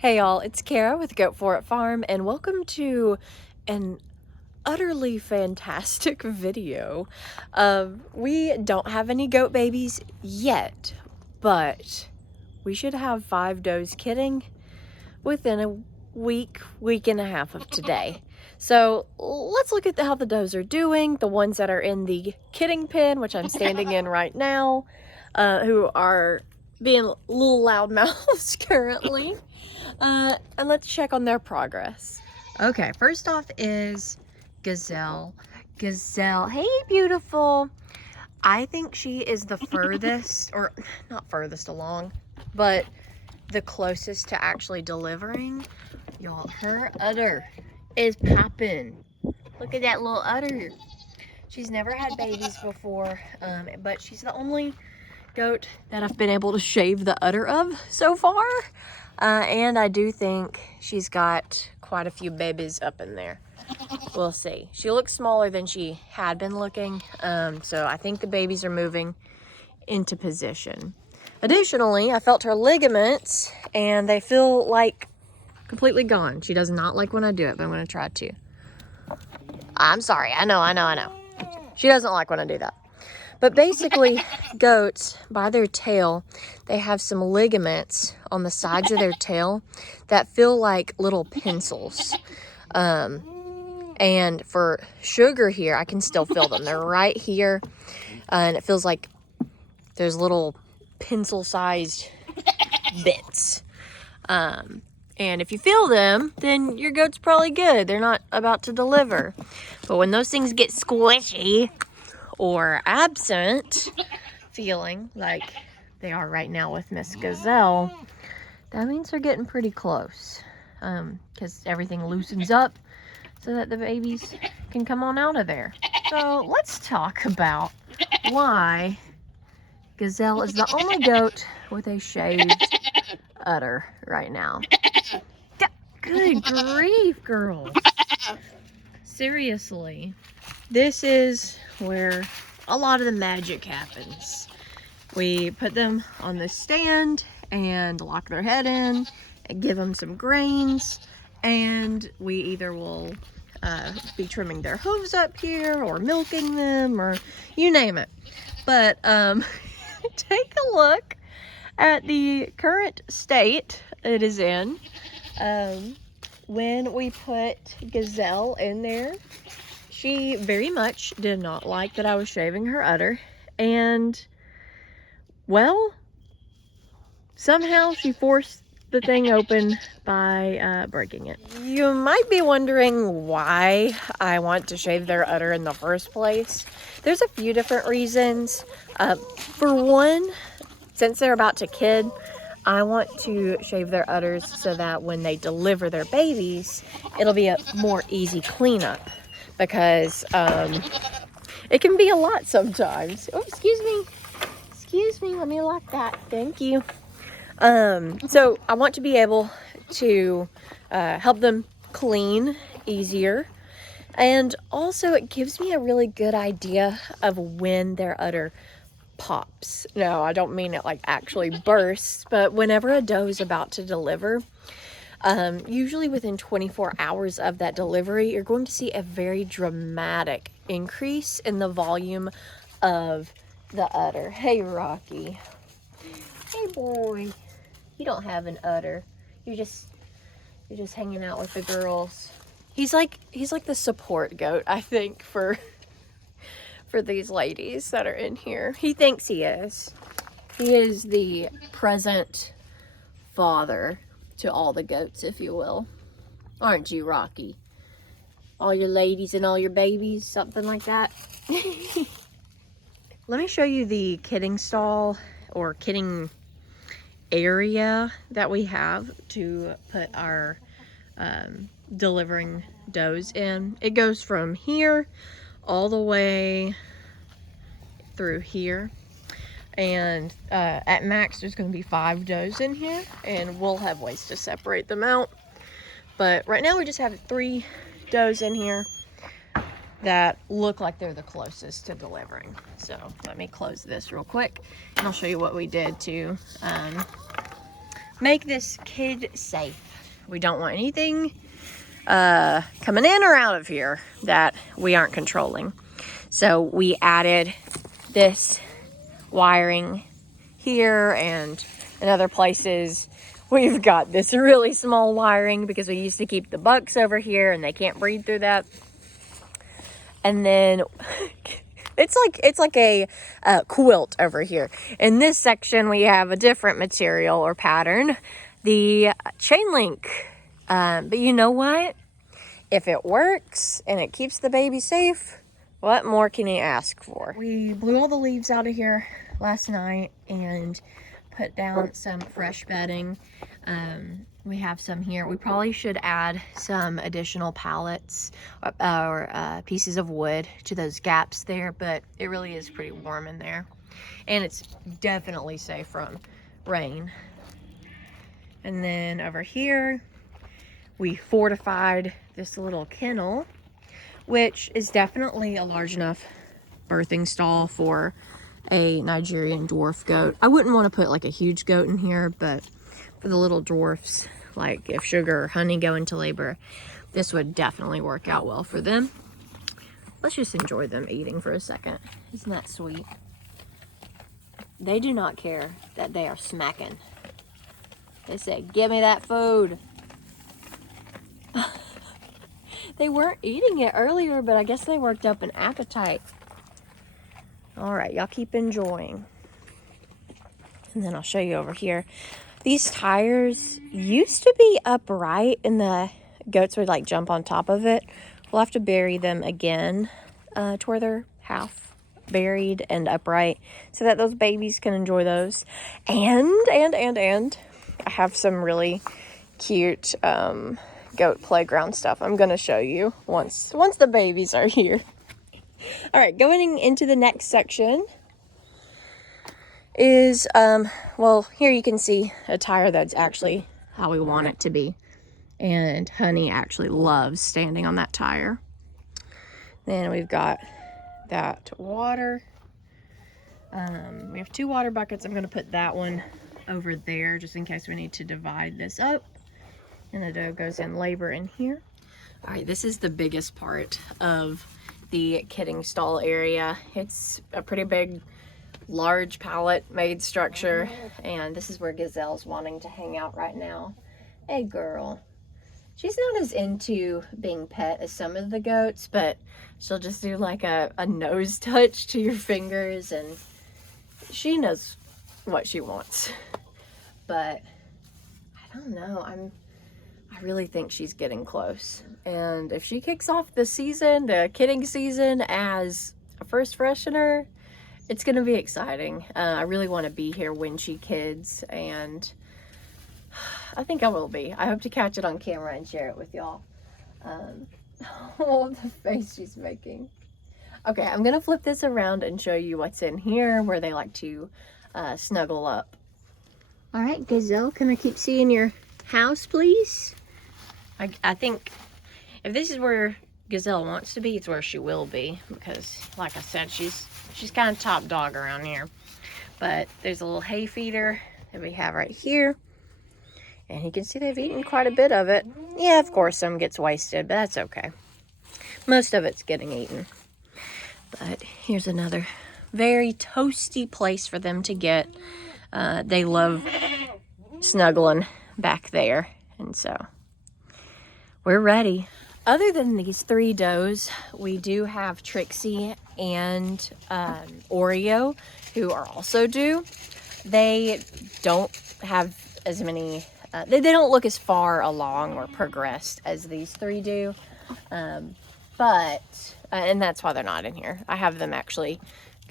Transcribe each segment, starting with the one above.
Hey y'all, it's Carah with Goat For It Farm, and welcome to an utterly fantastic video. We don't have any goat babies yet, but we should have 5 does kidding within a week and a half of today. So let's look at how the does are doing, the ones that are in the kidding pen, which I'm standing in right now, who are being little loud mouths currently. And let's check on their progress. Okay, first off is Gazelle. Gazelle, hey beautiful. I think she is the furthest, or not furthest along, but the closest to actually delivering. Y'all, her udder is popping. Look at that little udder. She's never had babies before, but she's the only goat that I've been able to shave the udder of so far. And I do think she's got quite a few babies up in there. We'll see. She looks smaller than she had been looking, so I think the babies are moving into position. Additionally, I felt her ligaments, and they feel like completely gone. She does not like when I do it, but I'm going to try to. I'm sorry. I know. She doesn't like when I do that. But basically, goats, by their tail, they have some ligaments on the sides of their tail that feel like little pencils. And for Sugar here, I can still feel them. They're right here, and it feels like there's little pencil-sized bits. And if you feel them, then your goat's probably good. They're not about to deliver. But when those things get squishy or absent, feeling like they are right now with Miss Gazelle, that means they're getting pretty close, because everything loosens up so that the babies can come on out of there. So let's talk about why Gazelle is the only goat with a shaved udder right now. Good grief, girls. Seriously, this is where a lot of the magic happens. We put them on the stand and lock their head in and give them some grains, and we either will be trimming their hooves up here or milking them or you name it. But take a look at the current state it is in. When we put Gazelle in there, she very much did not like that I was shaving her udder, and well, somehow she forced the thing open by breaking it. You might be wondering why I want to shave their udder in the first place. There's a few different reasons. For one, since they're about to kid, I want to shave their udders so that when they deliver their babies, it'll be a more easy cleanup, because it can be a lot sometimes. Oh, excuse me, let me lock that. Thank you. So I want to be able to help them clean easier, and also it gives me a really good idea of when their udder pops. No, I don't mean it like actually bursts, but whenever a doe is about to deliver, usually within 24 hours of that delivery, you're going to see a very dramatic increase in the volume of the udder. Hey, Rocky. Hey, boy. You don't have an udder. You're just hanging out with the girls. He's like the support goat, I think, for these ladies that are in here. He thinks he is. He is the present father to all the goats, if you will. Aren't you, Rocky? All your ladies and all your babies, something like that. Let me show you the kidding stall or kidding area that we have to put our delivering does in. It goes from here all the way through here, and at max there's going to be 5 does in here, and we'll have ways to separate them out, but right now we just have 3 does in here that look like they're the closest to delivering. So let me close this real quick and I'll show you what we did to make this kid safe. We don't want anything coming in or out of here that we aren't controlling. So we added this wiring here, and in other places we've got this really small wiring because we used to keep the bucks over here and they can't breathe through that. And then it's like a quilt over here. In this section we have a different material or pattern, the chain link. But you know what? If it works and it keeps the baby safe, what more can you ask for? We blew all the leaves out of here last night and put down some fresh bedding. We have some here. We probably should add some additional pallets or pieces of wood to those gaps there, but it really is pretty warm in there. And it's definitely safe from rain. And then over here, we fortified this little kennel, which is definitely a large enough birthing stall for a Nigerian dwarf goat. I wouldn't want to put like a huge goat in here, but for the little dwarfs, like if Sugar or Honey go into labor, this would definitely work out well for them. Let's just enjoy them eating for a second. Isn't that sweet? They do not care that they are smacking. They say, "Give me that food." They weren't eating it earlier, but I guess they worked up an appetite. All right, y'all keep enjoying. And then I'll show you over here. These tires used to be upright and the goats would like jump on top of it. We'll have to bury them again to where they're half buried and upright so that those babies can enjoy those. And I have some really cute goat playground stuff I'm gonna show you once the babies are here. All right, going into the next section is well, here you can see a tire that's actually how we want it to be, and Honey actually loves standing on that tire. Then we've got that water. We have 2 water buckets. I'm gonna put that one over there just in case we need to divide this up. And the doe goes in labor in here. All right, this is the biggest part of the kidding stall area. It's a pretty big, large pallet made structure, and this is where Gazelle's wanting to hang out right now. Hey girl. She's not as into being pet as some of the goats, but she'll just do like a nose touch to your fingers, and she knows what she wants. But I don't know, I really think she's getting close. And if she kicks off the season, the kidding season, as a first freshener, it's gonna be exciting. I really want to be here when she kids, and I think I will be. I hope to catch it on camera and share it with y'all. Oh, the face she's making. Okay, I'm gonna flip this around and show you what's in here where they like to snuggle up. All right, Gazelle, can I keep seeing your house, please? I think if this is where Gazelle wants to be, it's where she will be, because like I said, she's kind of top dog around here. But there's a little hay feeder that we have right here, and you can see they've eaten quite a bit of it. Yeah, of course some gets wasted, but that's okay. Most of it's getting eaten. But here's another very toasty place for them to get. They love snuggling back there, and so we're ready. Other than these 3 does, we do have Trixie and Oreo, who are also due. They don't have as many, they don't look as far along or progressed as these 3 do. But and that's why they're not in here. I have them actually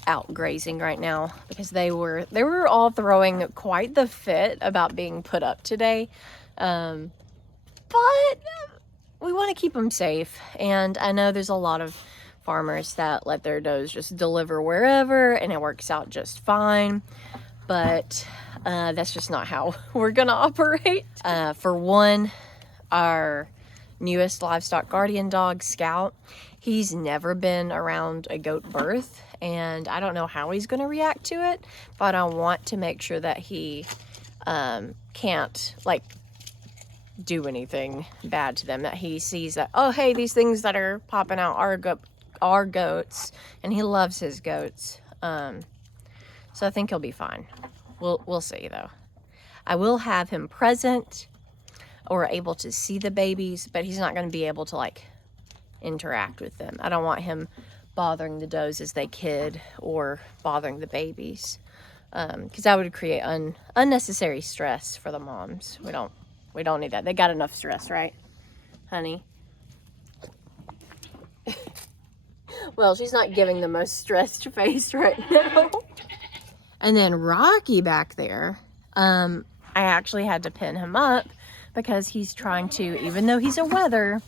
out grazing right now because they were all throwing quite the fit about being put up today. But we want to keep them safe, and I know there's a lot of farmers that let their does just deliver wherever and it works out just fine, but that's just not how we're gonna operate. For one, our newest livestock guardian dog, Scout, he's never been around a goat birth, and I don't know how he's gonna react to it, but I want to make sure that he can't like do anything bad to them, that he sees that, oh hey, these things that are popping out are goats, and he loves his goats. So I think he'll be fine. We'll see though. I will have him present or able to see the babies, but he's not going to be able to like interact with them. I don't want him bothering the does as they kid or bothering the babies, because that would create unnecessary stress for the moms. We don't need that. They got enough stress, right, honey? Well, she's not giving the most stressed face right now. And then Rocky back there, I actually had to pin him up because he's trying to, even though he's a wether,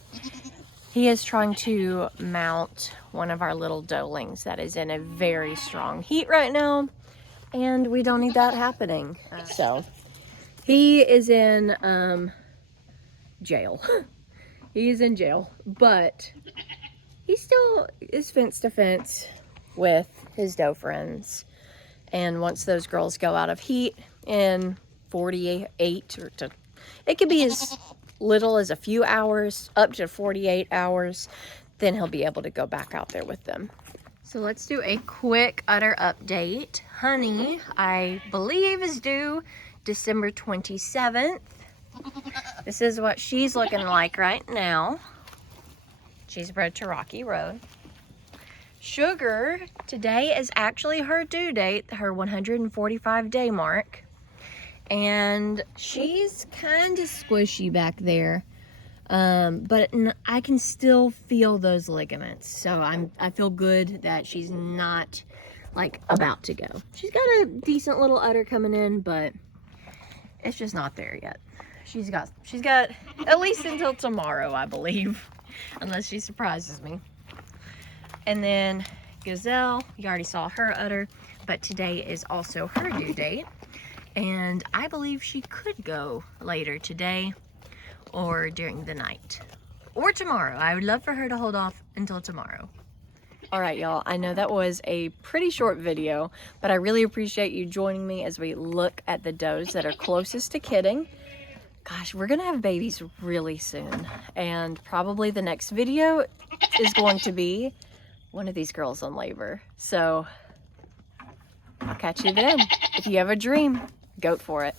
he is trying to mount one of our little doelings that is in a very strong heat right now, and we don't need that happening. So he is in jail. He is in jail, but he still is fence to fence with his doe friends. And once those girls go out of heat in 48 or to, it could be as little as a few hours up to 48 hours, then he'll be able to go back out there with them. So let's do a quick udder update. Honey, I believe, is due December 27th. This is what she's looking like right now. She's bred to Rocky Road. Sugar, today is actually her due date, her 145-day mark. And she's kind of squishy back there. But I can still feel those ligaments. So I feel good that she's not like about to go. She's got a decent little udder coming in, but it's just not there yet. She's got at least until tomorrow, I believe, unless she surprises me. And then Gazelle, you already saw her udder, but today is also her due date. And I believe she could go later today or during the night or tomorrow. I would love for her to hold off until tomorrow. All right, y'all, I know that was a pretty short video, but I really appreciate you joining me as we look at the does that are closest to kidding. Gosh, we're gonna have babies really soon, and probably the next video is going to be one of these girls in labor. So I'll catch you then. If you have a dream, go for it.